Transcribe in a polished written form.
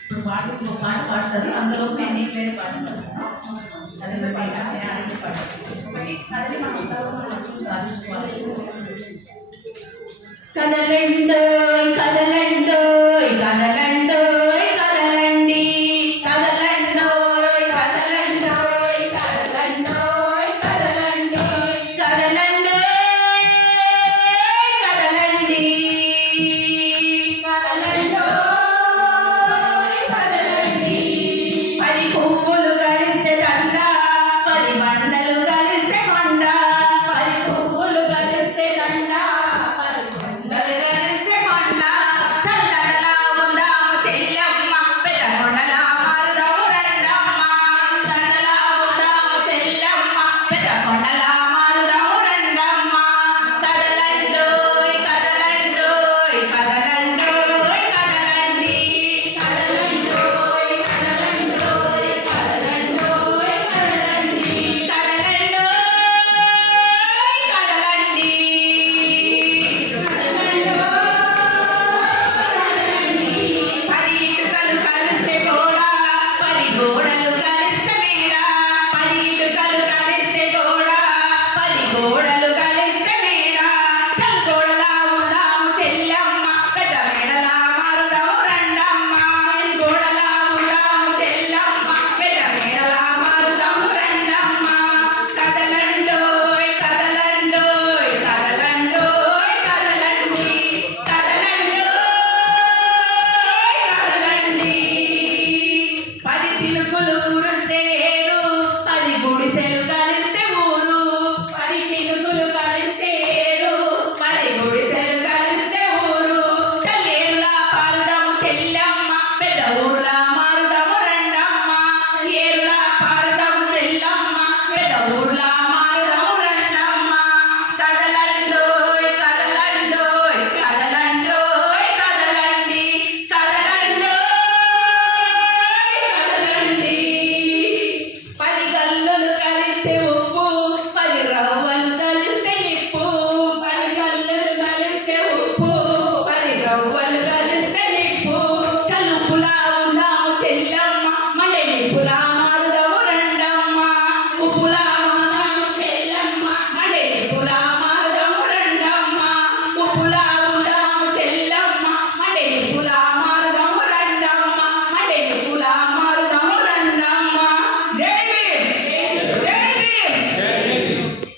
ఇప్పుడు పాటలు ఒక పాట పాడతారు, అందులో నేను నీ పేరు పాట పాడతాను. అదే బట్టి ఆరోగ్య పాట ఒకటి కదలి మనం లక్ష్యం సాధించుకోవాలి. కదలండో కదలండో కదలండో కదలండి కదలండో కదలండో కదలండో కదలండి కదలండో కదలండి కదలండో కదలండి. పది పువ్వులు కలిస్తే దండ, పది బండలు కలిస్తే కొండ, పది పువ్వులు కలిస్తే దండ, పది బండలు కలిస్తే కొండ. చల్లడలా ఉందాము చెల్లెమ్మ, పెద్ద కొండలా మారుదాము రండమ్మ. చల్లడలా ఉందాము చెల్లెమ్మ, పెద్ద కొండలా మారుదాము రండమ్మ. కదలండోయ్ కదలండోయ్ కదలండోయ్ కదలండి కదలండోయ్ కదలండోయ్ కదలండోయ్ కదలండి కదలండోయ్ కదలండి కదలండోయ్. పది ఇటుకలు కలిస్తే గోడ, పది గోడలు కలిస్తే మేడ, పది ఇటుకలు కలిస్తే గోడ, పది గోడలు కలిస్తే మేడ. చల్ గోడలా ఉందాము చెల్లెమ్మ, పెద్ద మేడలా మారుదాము రండమ్మ. గోడలా ఉందాము చెల్లెమ్మ, పెద్ద మేడలా మారుదాము రండమ్మ. కదలండోయ్ కదలండోయ్ కదలండోయ్ కదలండి కదలండోయ్ కదలండి. పది చినుకులు కురిస్తే ఏరు, పది గుడిసెలు కలిస్తే ఊరు, పది చినుకులు కలిస్తే ఏరు, పది గుడిసెలు కలిస్తే ఊరు. చల్లేరులా పారుదాము చెల్లెమ్మ, పెద్ద ఊరులా